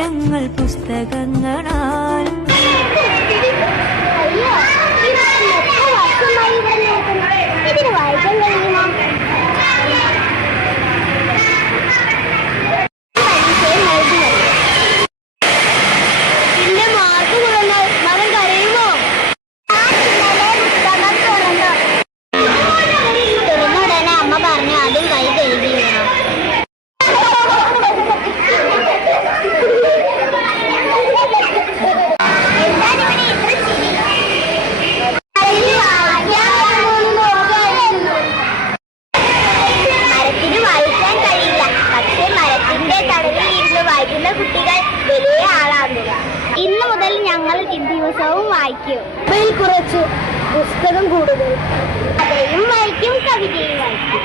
നിമിഷങ്ങൾ പുസ്തകങ്ങളാൽ. കുട്ടികൾ വലിയ ആളാകുക. ഇന്നു മുതൽ ഞങ്ങൾ ദിവസവും വായിക്കും. കുറച്ച് പുസ്തകം കൂടുതൽ കഥയും വായിക്കും, കവിതയും വായിക്കും.